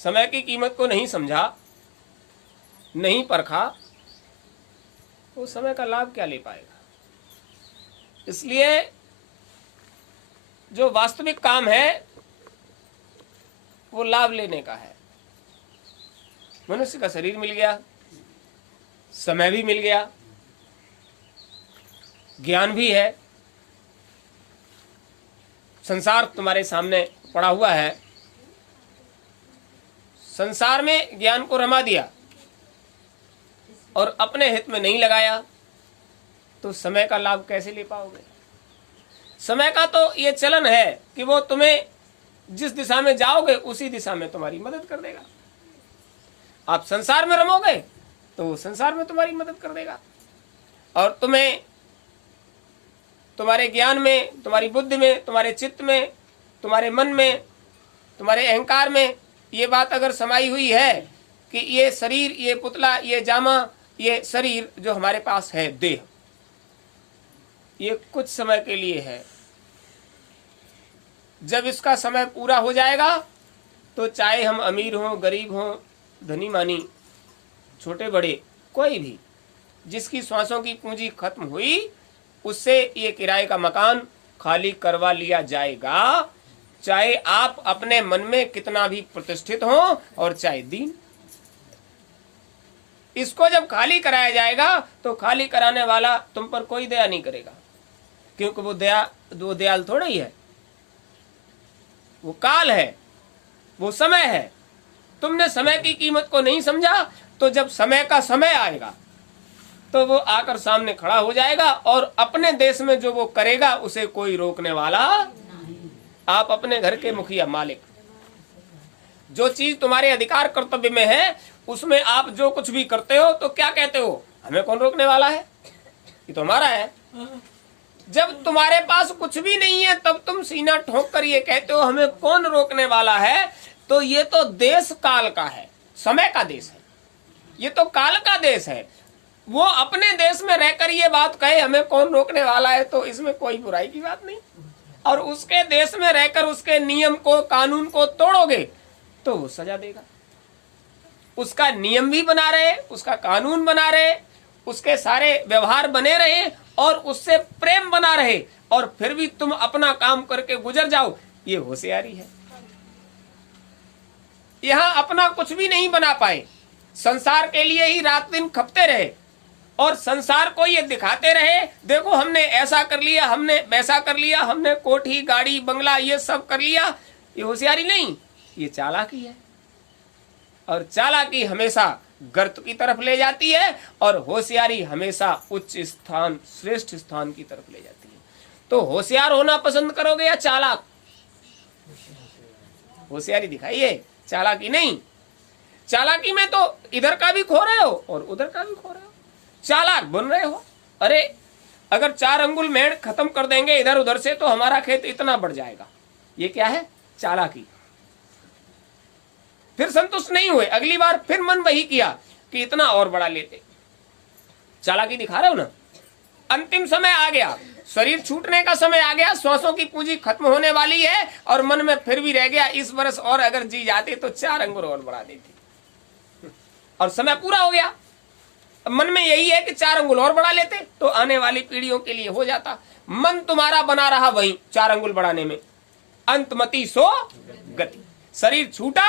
समय की कीमत को नहीं समझा, नहीं परखा, वो समय का लाभ क्या ले पाएगा। इसलिए जो वास्तविक काम है वो लाभ लेने का है। मनुष्य का शरीर मिल गया, समय भी मिल गया, ज्ञान भी है, संसार तुम्हारे सामने पड़ा हुआ है। संसार में ज्ञान को रमा दिया और अपने हित में नहीं लगाया तो समय का लाभ कैसे ले पाओगे। समय का तो ये चलन है कि वो तुम्हें जिस दिशा में जाओगे उसी दिशा में तुम्हारी मदद कर देगा। आप संसार में रमोगे तो वो संसार में तुम्हारी मदद कर देगा, और तुम्हें तुम्हारे ज्ञान में, तुम्हारी बुद्धि में, तुम्हारे चित्त में, तुम्हारे मन में, तुम्हारे अहंकार में ये बात अगर समाई हुई है कि ये शरीर, ये पुतला, ये जामा, ये शरीर जो हमारे पास है, देह, ये कुछ समय के लिए है। जब इसका समय पूरा हो जाएगा तो चाहे हम अमीर हों, गरीब हों, धनी मानी, छोटे बड़े, कोई भी, जिसकी श्वासों की पूंजी खत्म हुई उससे ये किराए का मकान खाली करवा लिया जाएगा, चाहे आप अपने मन में कितना भी प्रतिष्ठित हो और चाहे दीन। इसको जब खाली कराया जाएगा तो खाली कराने वाला तुम पर कोई दया नहीं करेगा, क्योंकि वो दयाल थोड़ा ही है, वो काल है, वो समय है। तुमने समय की कीमत को नहीं समझा तो जब समय का समय आएगा तो वो आकर सामने खड़ा हो जाएगा और अपने देश में जो वो करेगा उसे कोई रोकने वाला। आप अपने घर के मुखिया, मालिक, जो चीज तुम्हारे अधिकार कर्तव्य में है उसमें आप जो कुछ भी करते हो तो क्या कहते हो, हमें कौन रोकने वाला है, ये तो हमारा है। जब तुम्हारे पास कुछ भी नहीं है तब तुम सीना ठोक कर ये कहते हो हमें कौन रोकने वाला है, तो ये तो देश काल का है, समय का देश है, ये तो काल का देश है। वो अपने देश में रहकर ये बात कहे हमें कौन रोकने वाला है तो इसमें कोई बुराई की बात नहीं। और उसके देश में रहकर उसके नियम को, कानून को तोड़ोगे तो वो सजा देगा। उसका नियम भी बना रहे, उसका कानून बना रहे, उसके सारे व्यवहार बने रहे और उससे प्रेम बना रहे, और फिर भी तुम अपना काम करके गुजर जाओ, ये होशियारी है। यहां अपना कुछ भी नहीं बना पाए, संसार के लिए ही रात दिन खपते रहे और संसार को ये दिखाते रहे देखो हमने ऐसा कर लिया, हमने वैसा कर लिया, हमने कोठी, गाड़ी, बंगला ये सब कर लिया। ये होशियारी नहीं, ये चालाकी है, और चालाकी हमेशा गर्त की तरफ ले जाती है और होशियारी हमेशा उच्च स्थान, श्रेष्ठ स्थान की तरफ ले जाती है। तो होशियार होना पसंद करोगे या चालाक? होशियारी दिखाइए, चालाकी नहीं। चालाकी में तो इधर का भी खो रहे हो और उधर का भी खो रहे हो, चालाक बन रहे हो। अरे अगर 4 अंगुल मेड़ खत्म कर देंगे इधर उधर से तो हमारा खेत इतना बढ़ जाएगा, ये क्या है? चालाकी। फिर संतुष्ट नहीं हुए, अगली बार फिर मन वही किया कि इतना और बढ़ा लेते। चालाकी दिखा रहे हो ना। अंतिम समय आ गया, शरीर छूटने का समय आ गया, श्वासों की पूंजी खत्म होने वाली है और मन में फिर भी रह गया इस वर्ष और अगर जी जाते तो 4 अंगुल और बढ़ा देते, और समय पूरा हो गया। मन में यही है कि 4 अंगुल और बढ़ा लेते तो आने वाली पीढ़ियों के लिए हो जाता। मन तुम्हारा बना रहा वहीं 4 अंगुल बढ़ाने में, अंतमति सो गति। शरीर छूटा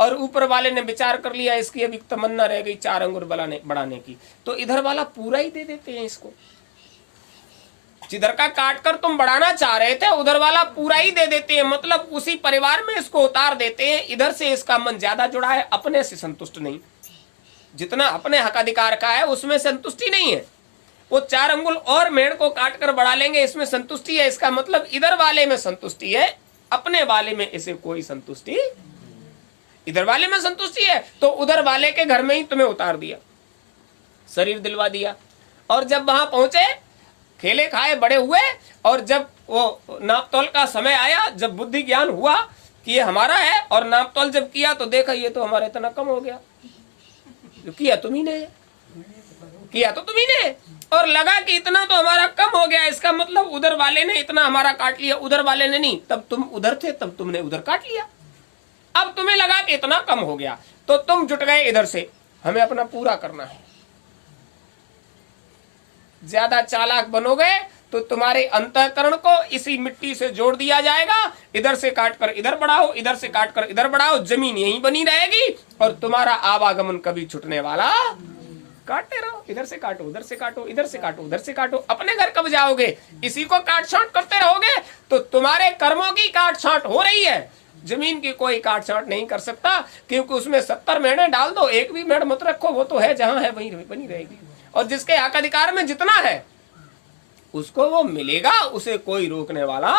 और ऊपर वाले ने विचार कर लिया इसकी अभी तमन्ना रह गई 4 अंगुल बढ़ाने की, तो इधर वाला पूरा ही दे देते हैं इसको। जिधर का काटकर तुम बढ़ाना चाह रहे थे उधर वाला पूरा ही दे देते हैं, मतलब उसी परिवार में इसको उतार देते हैं। इधर से इसका मन ज्यादा जुड़ा है, अपने से संतुष्ट नहीं, जितना अपने हक अधिकार का है उसमें संतुष्टि नहीं है। वो 4 अंगुल और मेड़ को काट कर बढ़ा लेंगे, इसमें संतुष्टि है, इसका मतलब इधर वाले में संतुष्टि है, अपने वाले में इसे कोई संतुष्टि। इधर वाले में संतुष्टि है तो उधर वाले के घर में ही तुम्हें उतार दिया, शरीर दिलवा दिया, और जब वहां पहुंचे खेले खाए बड़े हुए, और जब वो नापतोल का समय आया, जब बुद्धि ज्ञान हुआ कि ये हमारा है, और नापतोल जब किया तो देखा ये तो हमारा इतना कम हो गया, जो किया तुम्ही ने, किया तो तुम्ही ने, और लगा कि इतना तो हमारा कम हो गया, इसका मतलब उधर वाले ने इतना हमारा काट लिया, उधर वाले ने नहीं। तब तुम उधर थे, तब तुमने उधर काट लिया। अब तुम्हें लगा कि कि इतना कम हो गया, तो तुम जुट गए इधर से, हमें अपना पूरा करना है। ज्यादा चालाक बनोगे तो तुम्हारे अंतःकरण को इसी मिट्टी से जोड़ दिया जाएगा। इधर से काटकर इधर बढ़ाओ, इधर से काटकर इधर बढ़ाओ, जमीन यहीं बनी रहेगी और तुम्हारा आवागमन कभी छुटने वाला। काटते रहो, इधर से काटो, उधर से काटो, इधर से काटो, उधर से काटो। अपने घर कब जाओगे? इसी को काट छांट करते रहोगे तो तुम्हारे कर्मों की काट छांट हो रही है। जमीन की कोई काट छांट नहीं कर सकता, क्योंकि उसमें 70 मेढ़े डाल दो, एक भी मेढ़ मत रखो, वो तो है जहां है वहीं बनी रहेगी। और जिसके हक अधिकार में जितना है उसको वो मिलेगा, उसे कोई रोकने वाला।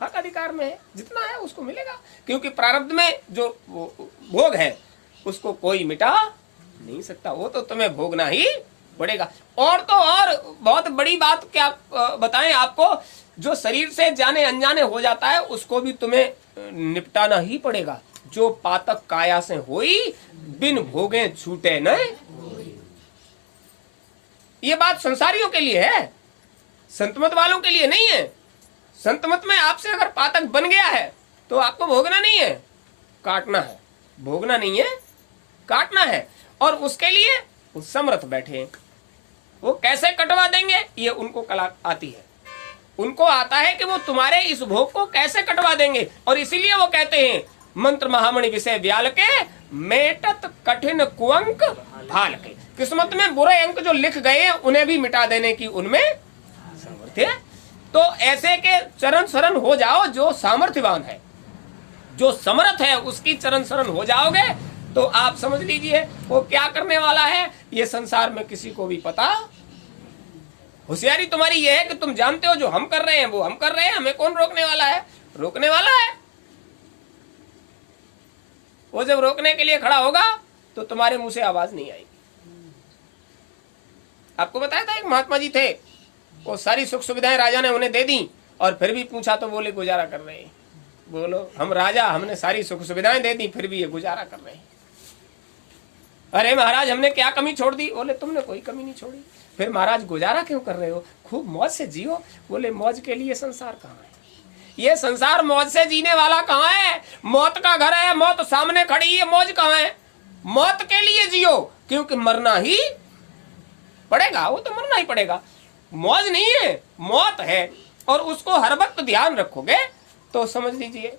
हक अधिकार में है, जितना है उसको मिलेगा, क्योंकि प्रारब्ध में जो भोग है उसको कोई मिटा नहीं सकता, वो तो तुम्हें भोगना ही पड़ेगा। और तो और बहुत बड़ी बात क्या बताएं आपको, जो शरीर से जाने अनजाने हो जाता है उसको भी तुम्हें निपटाना ही पड़ेगा। जो पातक काया से होई, बिन भोगे छूटे न। ये बात संसारियों के लिए है, संतमत वालों के लिए नहीं है। संतमत में आपसे अगर पातक बन गया है तो आपको भोगना नहीं है, काटना है। भोगना नहीं है, काटना है। और उसके लिए वो समर्थ बैठे हैं। वो कैसे कटवा देंगे ये उनको कला आती है, उनको आता है कि वो तुम्हारे इस भोग को कैसे कटवा देंगे। और इसीलिए वो कहते हैं मंत्र महामणि विषय व्याल के, मेटत कठिन कुअंक भाल के। किस्मत में बुरे अंक जो लिख गए हैं उन्हें भी मिटा देने की उनमें सामर्थ्य है। तो ऐसे के चरण शरण हो जाओ जो सामर्थ्यवान है, जो समर्थ है, उसकी चरण शरण हो जाओगे तो आप समझ लीजिए वो क्या करने वाला है ये संसार में किसी को भी पता। होशियारी तुम्हारी ये है कि तुम जानते हो जो हम कर रहे हैं वो हम कर रहे हैं, हमें कौन रोकने वाला है? रोकने वाला है वो। जब रोकने के लिए खड़ा होगा तो तुम्हारे मुंह से आवाज नहीं आएगी। आपको बताया था एक महात्मा जी थे, वो सारी सुख सुविधाएं राजा ने उन्हें दे दी और फिर भी पूछा तो बोले गुजारा कर रहे हैं। बोलो हम राजा, हमने सारी सुख सुविधाएं दे दी फिर भी ये गुजारा कर रहे हैं। अरे महाराज हमने क्या कमी छोड़ दी? बोले तुमने कोई कमी नहीं छोड़ी, फिर महाराज गुजारा क्यों कर रहे हो? खूब मौज से जियो। बोले मौज के लिए संसार कहाँ है? ये संसार मौज से जीने वाला कहाँ है? मौत का घर है, मौत सामने खड़ी है, मौज कहाँ है? मौत के लिए जियो, क्योंकि मरना ही पड़ेगा, वो तो मरना ही पड़ेगा। मौज नहीं है, मौत है। और उसको हर वक्त ध्यान रखोगे तो समझ लीजिए।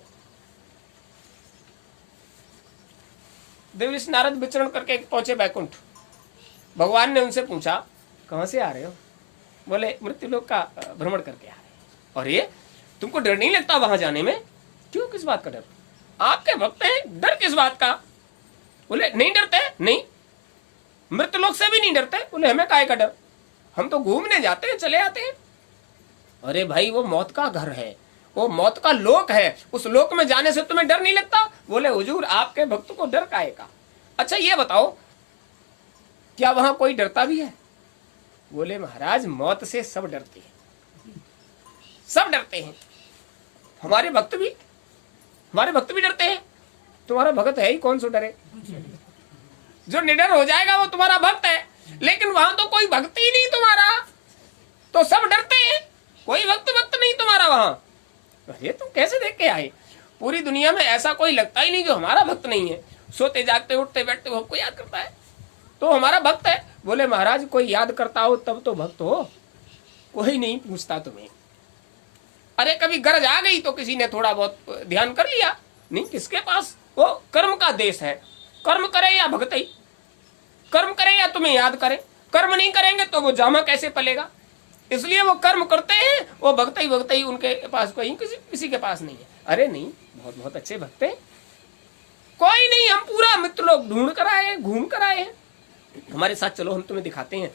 देवऋषि नारद विचरण करके पहुंचे बैकुंठ। भगवान ने उनसे पूछा कहां से आ रहे हो? बोले मृत्युलोक का भ्रमण करके आ रहे हैं। और ये तुमको डर नहीं लगता वहां जाने में? क्यों, किस बात का डर? आपके भक्त हैं, डर किस बात का? बोले नहीं डरते, नहीं मृत्युलोक से भी नहीं डरते। बोले हमें काहे का डर, हम तो घूमने जाते हैं, चले आते हैं। अरे भाई वो मौत का घर है, वो मौत का लोक है, उस लोक में जाने से तुम्हें डर नहीं लगता? बोले हुजूर आपके भक्त को डर काहे का? अच्छा ये बताओ क्या वहां कोई डरता भी है? बोले महाराज मौत से सब डरते हैं, सब डरते हैं। हमारे भक्त भी डरते हैं। तुम्हारा भक्त है ही कौन सो डरे? जो निडर हो जाएगा वो तुम्हारा भक्त है। लेकिन वहां तो कोई भक्त ही नहीं तुम्हारा, तो सब डरते हैं, कोई भक्त नहीं तुम्हारा वहां। अरे तुम कैसे देख के आए? पूरी दुनिया में ऐसा कोई लगता ही नहीं जो हमारा भक्त नहीं है। सोते जागते उठते बैठते हमको याद करता है तो हमारा भक्त है। बोले महाराज कोई याद करता हो तब तो भक्त हो, कोई नहीं पूछता तुम्हें। अरे कभी गरज आ गई तो किसी ने थोड़ा बहुत ध्यान कर लिया, नहीं किसके पास? वो कर्म का देश है, कर्म करे या भक्त ही, कर्म करे या तुम्हें याद करे। कर्म नहीं करेंगे तो वो जामा कैसे पलेगा? इसलिए वो कर्म करते हैं, वो भक्त ही उनके पास, कोई किसी के पास नहीं है। अरे नहीं बहुत बहुत अच्छे भक्त हैं, कोई नहीं, हम पूरा मित्र लोग ढूंढ कर आए, घूम कर आए हैं, हमारे साथ चलो हम तुम्हें दिखाते हैं।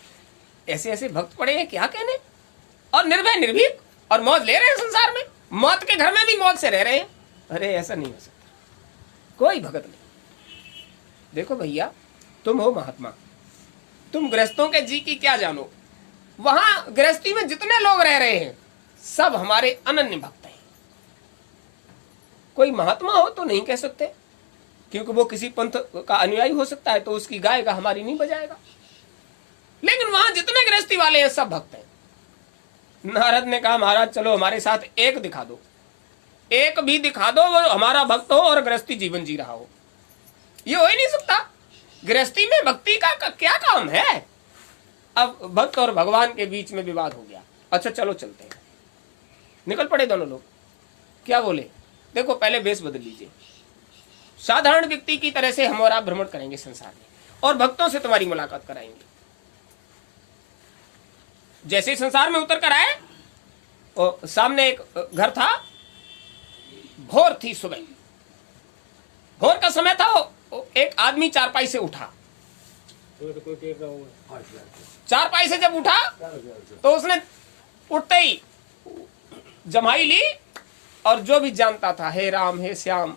ऐसे ऐसे भक्त पड़े हैं क्या कहने, और निर्भय निर्भीक और मौज ले रहे हैं संसार में, मौत के घर में भी मौज से रह रहे हैं। अरे ऐसा नहीं हो सकता, कोई भगत नहीं। देखो भैया तुम हो महात्मा, तुम गृहस्थों के जी की क्या जानो? वहां गृहस्थी में जितने लोग रह रहे हैं सब हमारे अनन्य भक्त हैं। कोई महात्मा हो तो नहीं कह सकते, क्योंकि वो किसी पंथ का अनुयायी हो सकता है तो उसकी गाएगा, हमारी नहीं बजाएगा। लेकिन वहां जितने गृहस्थी वाले हैं सब भक्त हैं। नारद ने कहा महाराज चलो हमारे साथ एक दिखा दो। एक भी दिखा दो वो हमारा भक्त हो और गृहस्थी जीवन जी रहा हो। ये हो ही नहीं सकता। गृहस्थी में भक्ति का क्या काम है? अब भक्त और भगवान के बीच में विवाद हो गया। अच्छा चलो चलते हैं। निकल पड़े दोनों लोग। क्या बोले? देखो पहले वेश बदल लीजिए, साधारण व्यक्ति की तरह से हम और आप भ्रमण करेंगे संसार में और भक्तों से तुम्हारी मुलाकात कराएंगे। जैसे ही संसार में उतर कर आए और सामने एक घर था, भोर थी, सुबह भोर का समय था। एक आदमी चारपाई से उठा। चारपाई से जब उठा तो उसने उठते ही जमाई ली और जो भी जानता था, हे राम हे श्याम,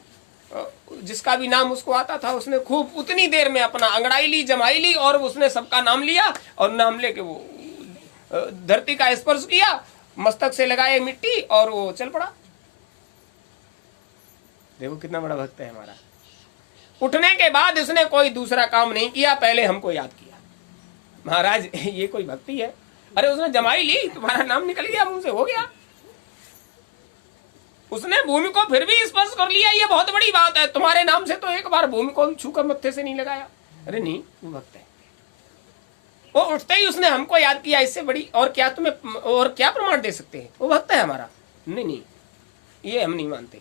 जिसका भी नाम उसको आता था, उसने खूब उतनी देर में अपना अंगड़ाई ली, जमाई ली और उसने सबका नाम लिया और नाम लेके वो धरती का स्पर्श किया, मस्तक से लगाए मिट्टी और वो चल पड़ा। देखो कितना बड़ा भक्त है हमारा। उठने के बाद इसने कोई दूसरा काम नहीं किया, पहले हमको याद किया। महाराज ये कोई भक्ति है? अरे उसने जमाई ली, तुम्हारा नाम निकल गया मुंह से, हो गया। उसने भूमि को फिर भी स्पर्श कर लिया, ये बहुत बड़ी बात है। तुम्हारे नाम से तो एक बार भूमि को छूकर मत्थे से नहीं लगाया। अरे नहीं, वो भक्त है। वो उठते ही उसने हमको याद किया, इससे बड़ी और क्या तुम्हें और क्या प्रमाण दे सकते हैं? वो भक्त है हमारा। नहीं नहीं, ये हम नहीं मानते।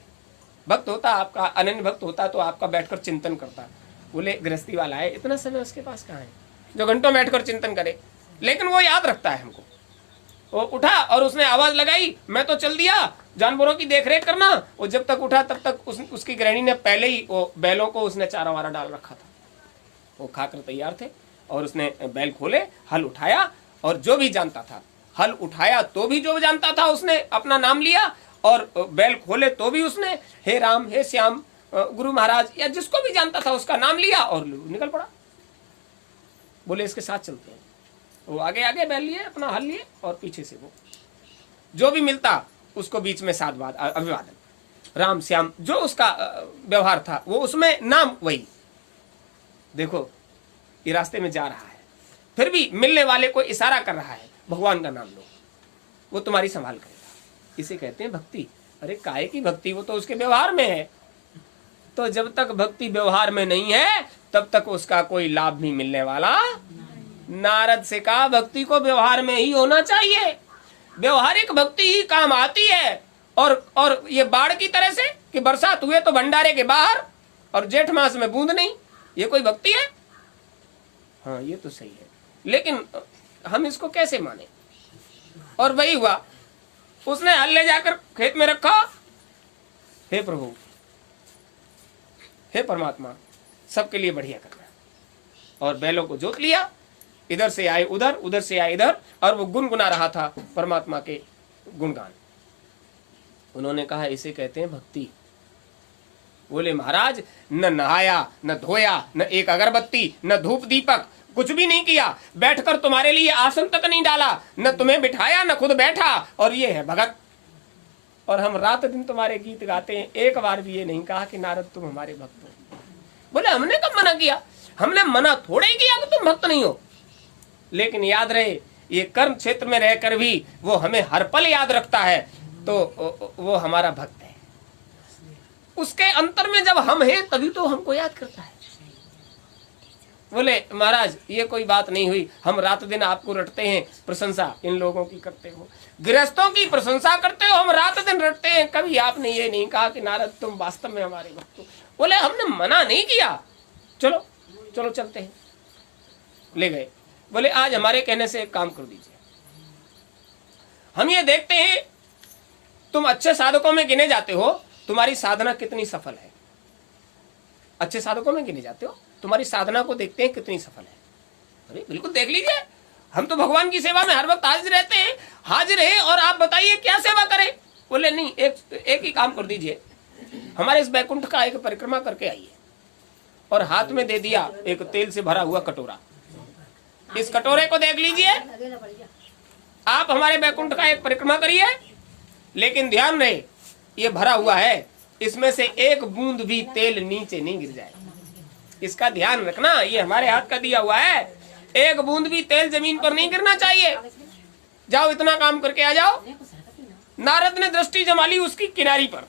भक्त होता आपका, अनन्य भक्त होता तो आपका बैठकर चिंतन करता। बोले गृहस्थी वाला है, इतना समय उसके पास कहाँ है जो घंटों बैठकर चिंतन करे? लेकिन वो याद रखता है हमको। वो उठा और उसने आवाज लगाई, मैं तो चल दिया, जानवरों की देखरेख करना। और जब तक उठा तब तक उसकी गृहिणी ने पहले ही वो बैलों को उसने चारा वारा डाल रखा था। वो खाकर तैयार थे और उसने बैल खोले, हल उठाया और जो भी जानता था, हल उठाया तो भी जो जानता था उसने अपना नाम लिया और बैल खोले तो भी उसने हे राम हे श्याम गुरु महाराज या जिसको भी जानता था उसका नाम लिया और निकल पड़ा। बोले इसके साथ चलते हैं। वो आगे आगे बैल लिए, अपना हल लिए और पीछे से वो जो भी मिलता उसको बीच में साधवाद अभिवादन, राम श्याम जो उसका व्यवहार था वो उसमें नाम वही। देखो ये रास्ते में जा रहा है, फिर भी मिलने वाले को इशारा कर रहा है, भगवान का नाम लो, वो तुम्हारी संभाल करेगा। इसे कहते हैं भक्ति। अरे काहे की भक्ति? वो तो उसके व्यवहार में है। तो जब तक भक्ति व्यवहार में नहीं है तब तक उसका कोई लाभ नहीं मिलने वाला। नारद से कहा भक्ति को व्यवहार में ही होना चाहिए, व्यवहारिक भक्ति ही काम आती है। और ये बाढ़ की तरह से कि बरसात हुए तो भंडारे के बाहर और जेठ मास में बूंद नहीं, ये कोई भक्ति है? हाँ ये तो सही है, लेकिन हम इसको कैसे माने? और वही हुआ, उसने हल ले जाकर खेत में रखा। हे प्रभु, हे परमात्मा, सबके लिए बढ़िया करना। और बैलों को जोत लिया, इधर से आए उधर, उधर से आए इधर, और वो गुनगुना रहा था परमात्मा के गुणगान। उन्होंने कहा इसे कहते हैं भक्ति। बोले महाराज न नहाया, न धोया, न एक अगरबत्ती, न धूप दीपक, कुछ भी नहीं किया, बैठकर तुम्हारे लिए आसन तक नहीं डाला, न तुम्हें बिठाया न खुद बैठा, और ये है भगत। और हम रात दिन तुम्हारे गीत गाते हैं, एक बार भी ये नहीं कहा कि नारद तुम हमारे भक्त हो। बोले हमने कब मना किया? हमने मना थोड़े किया कि तुम भक्त नहीं हो। लेकिन याद रहे ये कर्म क्षेत्र में रहकर भी वो हमें हर पल याद रखता है, तो वो हमारा भक्त है। उसके अंतर में जब हम हैं तभी तो हमको याद करता है। बोले महाराज ये कोई बात नहीं हुई, हम रात दिन आपको रटते हैं, प्रशंसा इन लोगों की करते हो, गृहस्थों की प्रशंसा करते हो, हम रात दिन रटते हैं, कभी आपने ये नहीं कहा कि नारद तुम वास्तव में हमारे भक्त हो। बोले हमने मना नहीं किया, चलो चलो चलते हैं। ले गए। बोले आज हमारे कहने से एक काम कर दीजिए, हम ये देखते हैं तुम अच्छे साधकों में गिने जाते हो, तुम्हारी साधना कितनी सफल है। अच्छे साधकों में गिने जाते हो, तुम्हारी साधना को देखते हैं कितनी सफल है। अरे बिल्कुल देख लीजिए, हम तो भगवान की सेवा में हर वक्त हाजिर रहते हैं, हाजिर है, और आप बताइए क्या सेवा करें। बोले नहीं, एक ही काम कर दीजिए, हमारे इस बैकुंठ का एक परिक्रमा करके आइए। और हाथ में दे दिया एक तेल से भरा हुआ कटोरा, इस कटोरे को देख लीजिए, आप हमारे बैकुंठ का एक परिक्रमा करिए, लेकिन ध्यान रहे ये भरा हुआ है, इसमें से एक बूंद भी तेल नीचे नहीं गिर जाए, इसका ध्यान रखना। ये हमारे हाथ का दिया हुआ है, एक बूंद भी तेल जमीन पर नहीं गिरना चाहिए। जाओ इतना काम करके आ जाओ। नारद ने दृष्टि जमा ली उसकी किनारी पर,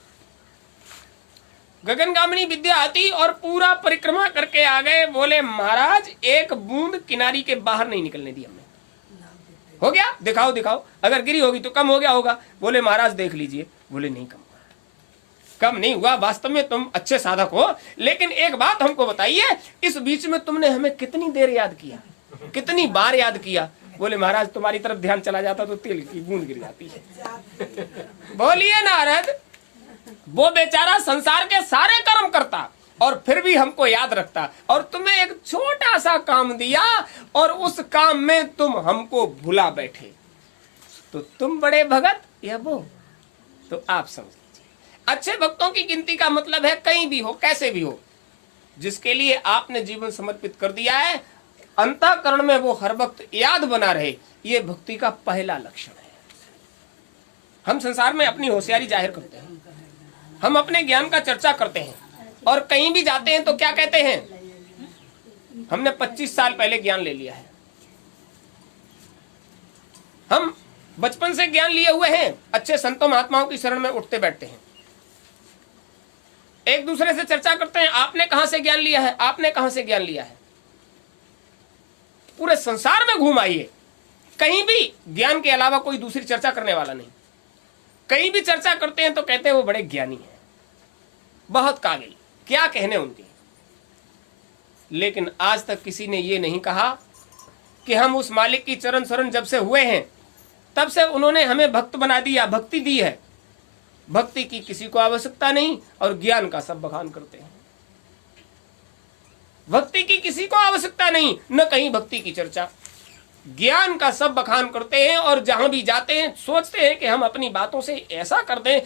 गगनगामिनी विद्यावती और पूरा परिक्रमा करके आ गए। बोले महाराज एक बूंद किनारी के बाहर नहीं निकलने दी हमने। हो गया, दिखाओ दिखाओ, अगर गिरी होगी तो कम हो गया होगा। बोले महाराज देख लीजिए। बोले नहीं कम हुआ, कम नहीं हुआ, वास्तव में तुम अच्छे साधक हो। लेकिन एक बात हमको बताइए, इस बीच में तुमने हमें कितनी देर याद किया, कितनी बार याद किया? बोले महाराज तुम्हारी तरफ ध्यान चला जाता तो तेल की बूंद गिर जाती है। बोलिए नारद, वो बेचारा संसार के सारे कर्म करता और फिर भी हमको याद रखता, और तुम्हें एक छोटा सा काम दिया और उस काम में तुम हमको भुला बैठे, तो तुम बड़े भगत या वो? तो आप समझ लीजिए, अच्छे भक्तों की गिनती का मतलब है कहीं भी हो, कैसे भी हो, जिसके लिए आपने जीवन समर्पित कर दिया है, अंतःकरण में वो हर वक्त याद बना रहे, ये भक्ति का पहला लक्षण है। हम संसार में अपनी होशियारी जाहिर करते हैं, हम अपने ज्ञान का चर्चा करते हैं, और कहीं भी जाते हैं तो क्या कहते हैं? हमने 25 साल पहले ज्ञान ले लिया है, हम बचपन से ज्ञान लिए हुए हैं, अच्छे संतों महात्माओं की शरण में उठते बैठते हैं, एक दूसरे से चर्चा करते हैं, आपने कहां से ज्ञान लिया है, आपने कहां से ज्ञान लिया है। पूरे संसार में घूम आइए, कहीं भी ज्ञान के अलावा कोई दूसरी चर्चा करने वाला नहीं। कहीं भी चर्चा करते हैं तो कहते हैं वो बड़े ज्ञानी हैं, बहुत काबिल, क्या कहने उनके। लेकिन आज तक किसी ने ये नहीं कहा कि हम उस मालिक की चरण शरण जब से हुए हैं तब से उन्होंने हमें भक्त बना दिया, भक्ति दी है। भक्ति की किसी को आवश्यकता नहीं और ज्ञान का सब बखान करते हैं। भक्ति की किसी को आवश्यकता नहीं, न कहीं भक्ति की चर्चा, ज्ञान का सब बखान करते हैं, और जहां भी जाते हैं सोचते हैं कि हम अपनी बातों से ऐसा कर दें